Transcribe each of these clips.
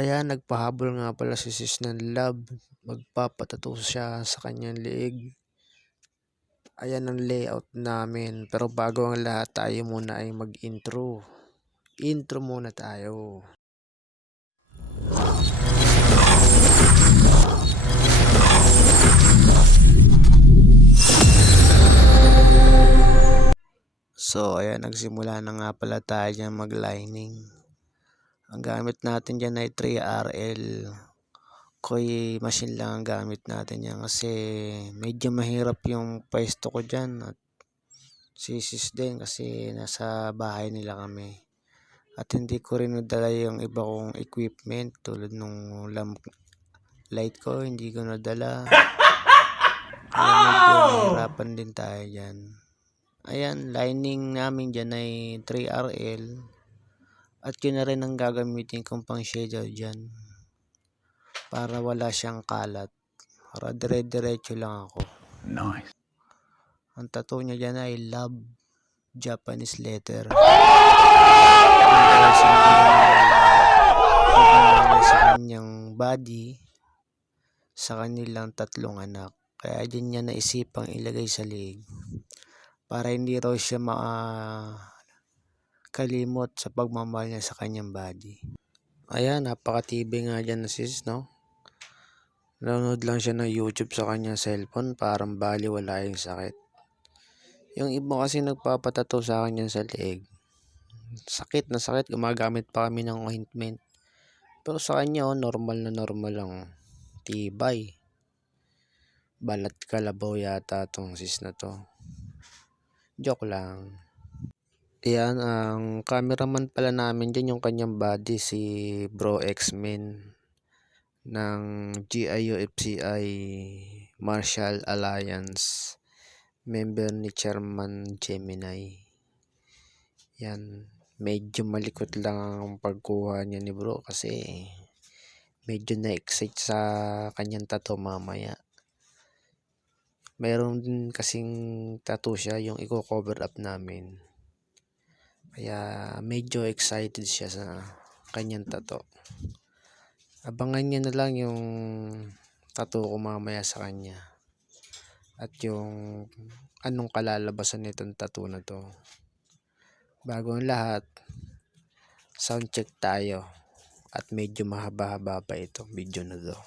Ayan, nagpahabol nga pala si sis ng love. Magpapatato siya sa kanyang leeg. Ayan ang layout namin. Pero bago ang lahat, tayo muna ay mag-intro. Intro muna tayo. So, ayan, nagsimula na nga pala tayo dyan mag-lining. Ang gamit natin dyan ay 3RL. Koi machine lang ang gamit natin yan kasi medyo mahirap yung pwesto ko dyan at sisis din kasi nasa bahay nila kami. At hindi ko rin nadala yung iba kong equipment tulad nung lamp light ko, hindi ko nadala. Kaya medyo mahirapan din tayo dyan. Ayan, lining namin dyan ay 3RL. At yun na rin ang gagamitin kong pang shadow dyan. Para wala siyang kalat. Para dire-diretso lang ako. Nice. Ang tattoo niya dyan ay love Japanese letter. Sa kanyang body sa kanilang tatlong anak. Kaya dyan niya naisipang ilagay sa leeg. Para hindi raw siya kalimot sa pagmamahal niya sa kanyang body. Ayan, napaka-TV nga dyan na sis, no? Nanonood lang siya ng YouTube sa kanyang cellphone, parang baliwala yung sakit. Yung iba kasi nagpapatato sa akin yan sa leeg. Sakit na sakit, gumagamit pa kami ng ointment. Pero sa kanya, normal na normal lang. Tibay. Balat kalabaw yata tong sis na to. Joke lang. Ayan, ang cameraman pala namin dyan, yung kanyang body, si Bro X-Men ng GIUFCI Martial Alliance, member ni Chairman Gemini. Yan, medyo malikot lang ang pagkuha niya ni Bro kasi medyo na-excite sa kanyang tattoo mamaya. Meron din kasing tattoo siya, yung i-cover up namin. Kaya medyo excited siya sa kanyang tattoo. Abangan niya na lang yung tattoo ko mamaya sa kanya. At yung anong kalalabasan nitong tattoo na to. Bago ang lahat, sound check tayo. At medyo mahaba-haba pa ito video na to.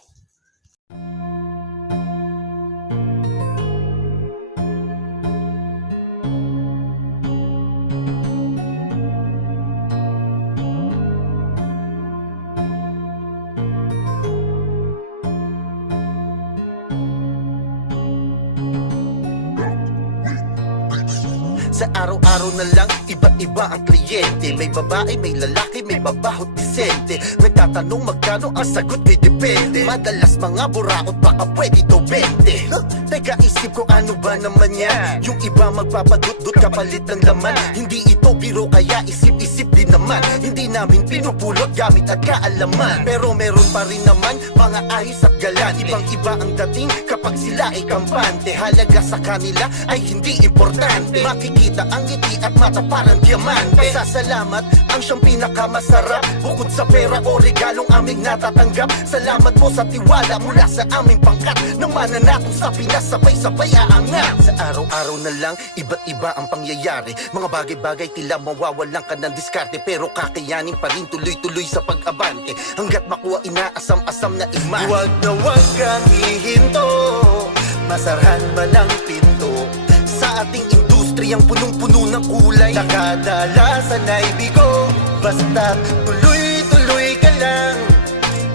Sa araw-araw na lang, iba't iba ang kliyente. May babae, may lalaki, may babahot disente. Nagtatanong magkano, ang sagot may depende. Madalas mga buraot, baka pwede to 20. Teka, isip ko ano ba naman yan? Yung iba magpapadut-dut kapalit ng laman. Hindi ito biro, kaya isip-isip din naman. Hindi namin pinupulot gamit at kaalaman. Pero meron pa rin naman mga ayos at galan. Ibang-iba ang dating kapag sila ay kampante. Halaga sa kanila ay hindi importante. Makikita ang ngiti at mata parang diamante. Pasasalamat ang siyang pinakamasarap. Bukod sa pera o regalong aming natatanggap. Salamat po sa tiwala mula sa aming pangkat. Nang mananato sa Pinas, sabay-sabay aangat. Sa araw-araw na lang, iba't iba ang pangyayari. Mga bagay-bagay tila mawawalan ka ng diskarte. Pero kakayanin pa rin tuloy-tuloy sa pag-abante. Hanggat makuha inaasam-asam na iman. Huwag na huwag kang hihinto, masarhan man ang pinto. Sa ating industriyang punong-puno ng kulay, nakadalasan ay bigo. Basta tuloy-tuloy ka lang,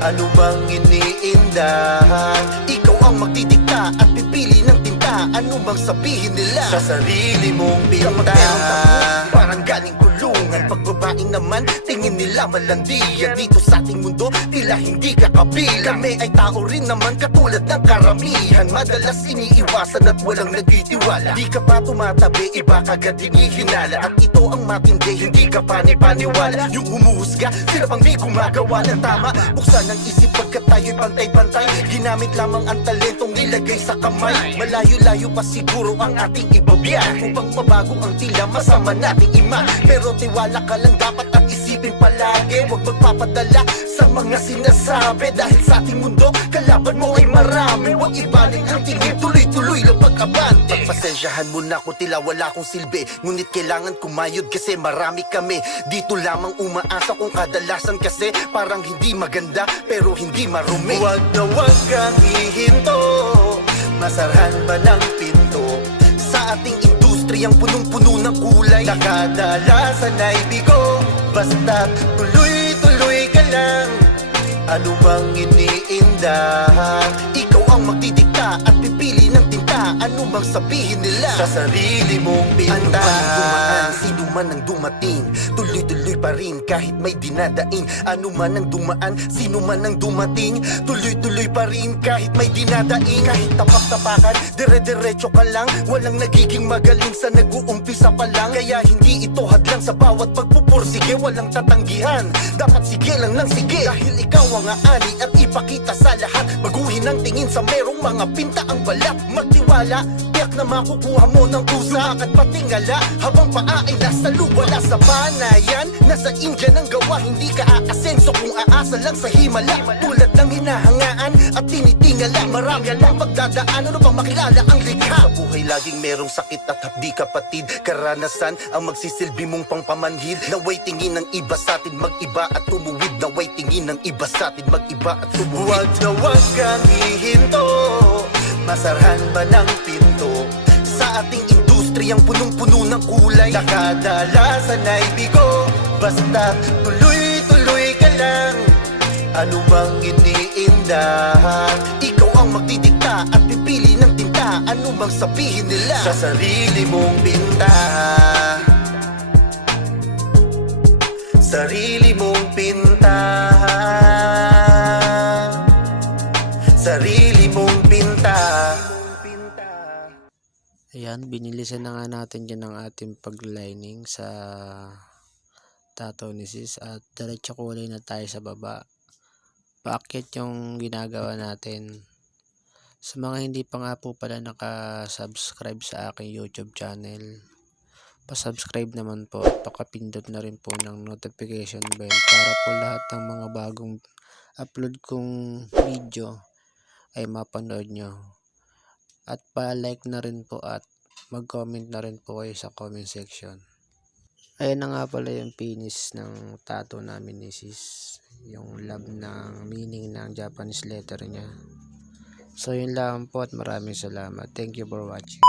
ano bang iniindahan? Ikaw ang magdidikta at pipili ng tinta. Ano bang sabihin nila sa sarili mong pinta? Parang galing kulungan. Pag babae naman, tingin nila malandian. Dito sa ating mundo, tila hindi kakabila. Kami ay tao rin naman katulad ng karamihan. Madalas iniiwasan at walang nagtitiwala. Di ka pa tumatabi, iba kagad hinihinala. At ito ang matindi, hindi ka panipaniwala. Yung humuhusga, sila pang di gumagawa ng tama. Buksan ang isip pagkat tayo'y pantay-pantay. Ginamit lamang ang talentong nilagay sa kamay. Malayo-layo pa siguro ang ating ibabiyan. Upang mabago ang tila masama nating ima. Pero tiwala ka lang dapat at isipin palagi. Huwag magpapadala sa mga sinasabi, dahil sa ating mundo, kalaban mo ay marami. Huwag ibaling ang tingin, tuloy-tuloy lang pag-abante. Pagpasensyahan mo na kung tila wala akong silbi, ngunit kailangan kumayod kasi marami kami. Dito lamang umaasa kung kadalasan kasi parang hindi maganda pero hindi marumi. Huwag na huwag kang hihinto, masarhan ba ng pinto? Sa ating industriyang punong-puno ng kulay na kadalasan ay bigo. Basta't tuloy-tuloy ka lang, ano mang iniindahan. Ikaw ang magdidikta at pipili ng tinta, ano mang sabihin nila sa sarili mong pinta. Ano man ang dumaan, sino man ang dumating, tuloy-tuloy pa rin kahit may dinadaing. Ano man ang dumaan, sino man ang dumating, tuloy-tuloy pa rin kahit may dinadaing. Kahit tapak-tapakan, dire-diretso ka lang, walang nagiging magaling sa nag-uumpisa pa lang. Kaya hindi ito hadlang sa bawat pagpupursige, walang tatanggihan, dapat sige lang ng sige. Dahil ikaw ang aani at ipakita sa lahat, baguhin ang tingin sa merong mga pinta ang balat. Magtiwala, tiyak na makukuha mo ng kusa at patingala habang paa ay nasa lupa. Wala sa banayan, nasa India ng gawa, hindi ka aasenso kung aasa lang sa himala. Tulad ng hinahangaan at tinitingala, marami lang pagdadaan, ano bang makilala ang likha. Sa buhay laging merong sakit at hapdi kapatid, karanasan ang magsisilbi mong pangpamanhid. Naway tingin ng iba sa atin mag-iba at tumuwid, naway tingin ng iba sa atin mag-iba at tumuwid. Huwag na huwag kang hihinto, masarhan ba ng pinto? Sa ating industriyang punong-puno ng kulay na kadalasan ay bigo. Basta tuloy-tuloy ka lang, ano mang iniindahan. Ikaw ang magdidikta at pipili ng tinta, ano mang sabihin nila sa sarili mong pinta. Sarili mong pinta, sarili mong pinta. Ayan, binilisan na nga natin dyan ang ating paglining sa tattoo ni sis at diretso kulay na tayo sa baba. Paakyat yung ginagawa natin. Sa mga hindi pa nga po pala nakasubscribe sa aking YouTube channel, pasubscribe naman po at pakapindot na rin po ng notification bell para po lahat ng mga bagong upload kong video ay mapanood nyo. At pa-like na rin po at mag-comment na rin po kayo sa comment section. Ayan na nga pala yung finish ng tattoo namin ni sis. Yung love ng meaning ng Japanese letter niya. So yun lang po at maraming salamat. Thank you for watching.